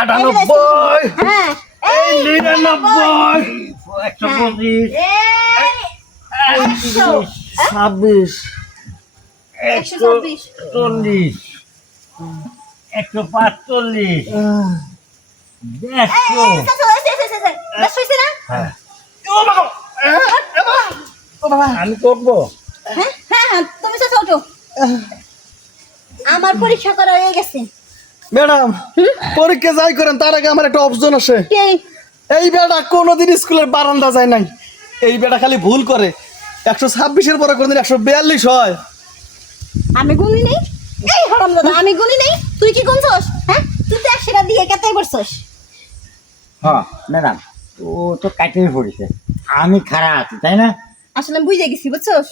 98 এই 99 125 26 140 145 আমি করবো। তুমি ছোট আমার পরীক্ষা করা হয়ে গেছে ম্যাডাম পরীক্ষা যাই করেন তার আগে আমার একটা অপশন আছে। কে এই বেটা কোনোদিন স্কুলের বারান্দা যায় নাই, এই বেটা খালি ভুল করে 126-এর পরে কোনদিন 142 হয়। আমি গুনি নেই এই হারামজাদা আমি গুনি নেই তুই কি গুনছস হ্যাঁ তুই তো 100 টাকা দিয়ে কেতাই করছস হ্যাঁ ম্যাডাম ও তো কাটিয়ে পড়েছে, আমি খারাপ আছি তাই না? আসলে আমি বুঝে গেছি বুঝছস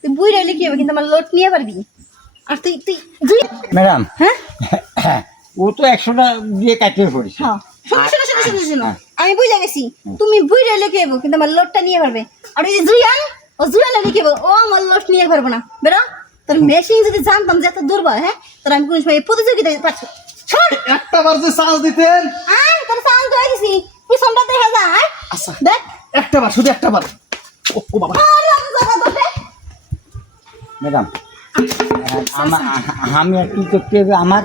তুই বুঝ রইলে কি হবে কিন্তু আমার লোট নিয়ে পারবি আর তুই তুই দুই ম্যাডাম হ্যাঁ ও তো 100টা দিয়ে কাটিয়ে পড়েছে। হ্যাঁ শোনো আমি বুঝে গেছি তুমি বুঝ রইলে কি হবে কিন্তু আমার লোটটা নিয়ে পারবে আর ওই যে জুয়ান ও জুয়ান হলে কি হবে ও আমার লোট নিয়ে পারবে না বেরো তোর মেশিন যদি জানতাম যে এত দুর্বল হ্যাঁ তোর আমি কোন সময় প্রতিযোগিতায় পাচ্ছি একটা বার যে চান্স দিতেন। তোর সাউন্ড হয়ে গেছি পিছনটা দেখা যায় আচ্ছা দেখ একটা বার, শুধু একটা বার। ও বাবা ম্যাডাম আমি আর কি করতে হবে আমার?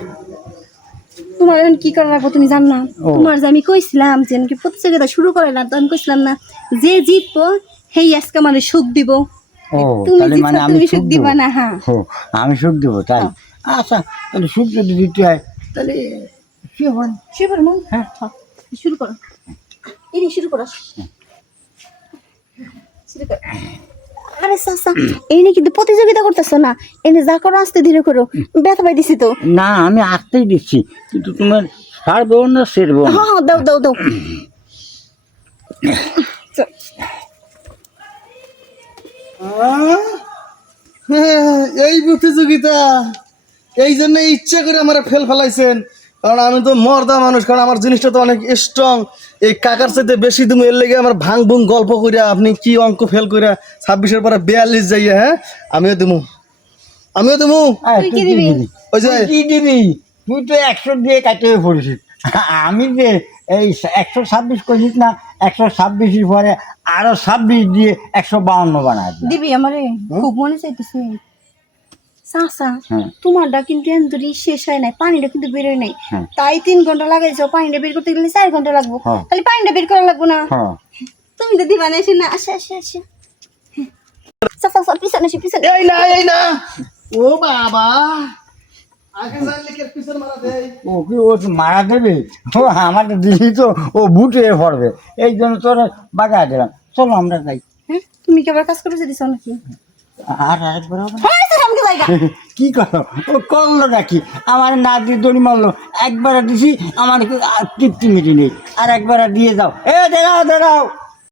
তোমার এখন কি করা রাখবো তুমি জান না তোমার যে আমি কইছিলাম যে নাকি প্রতিযোগিতা শুরু করে না তো আমি কইছিলাম না যে জিতবো সেই আজকে মানে সুখ দিব। ও তুমি তাহলে মানে আমি সুখ দিবা না? হ্যাঁ আমি সুখ দেবো তাই? আচ্ছা তাহলে সুখ যদি দিতে হয় তাহলে কি হবে? শুরু করো হ্যাঁ শুরু করো এই শুরু করো শুরু করো। আরে সাসা এই নিয়ে কিন্তু প্রতিযোগিতা করতেছ না, এনে যা করো আস্তে ধীরে করো, ব্যথা পাই দিছি তো। না আমি আসতেই দিচ্ছি কিন্তু তোমার সারবো না সেরবো না। হ্যাঁ দাও দাও দাও এই প্রতিযোগিতা এই জন্য ইচ্ছা করে আমার ফেল ফেলাইছেন, কারণ আমি তো মর্দা মানুষ, কারণ আমার জিনিসটা তো অনেক স্ট্রং। এই কাকার চাইতে বেশি তুমি এর লেগে আমার ভাং ভুং গল্প করিয়া আপনি কি অঙ্ক ফেল করিয়া 26-এর পরে 42 যাইয়া। হ্যাঁ আমিও দেবো তুই কি দিবি? ওই যে কি দিবি? তুই তো 100 দিয়ে কাটিয়ে পড়েছিস, আমি যে এই 126 করিস না, 126 পরে আরো 26 দিয়ে 152 বানাই দিবি আমারে খুব মনে চাইতেছে চাচা। হ্যাঁ। তোমারটা কিন্তু এন্দুরি শেষ হয় নাই, পানিটা কিন্তু বেরোয় নাই, হ্যাঁ। তাই 3 ঘন্টা লাগাইছো। পানিটা বের করতে গেলে 4 ঘন্টা লাগবো, হ্যাঁ। তাহলে পানিটা বের করা লাগবো না? হ্যাঁ তুমি তো দিবা না, এসে না আসে আসে আসে চাচা পিছনে এসে পিছনে। এই না ও বাবা আগে জানলে কি পিছন মারা দেয়? ও কি ও মারা দেবে? ও আমার দিদি তো ও বুটে পড়বে, এই জন্য তোর বাগা দিলাম। চলো আমরা যাই। হ্যাঁ তুমি কি আবার কাজ করে দিছো নাকি? আর আরেকবার হবে? হ্যাঁ স্যার আমাকে জায়গা কি করো? ও করলো নাকি? আমার না দিয়ে দড়ি মারলো, একবার দিছি আমার তৃপ্তি মিটি নেই, আর একবার দিয়ে যাও। এ দাঁড়াও দাঁড়াও।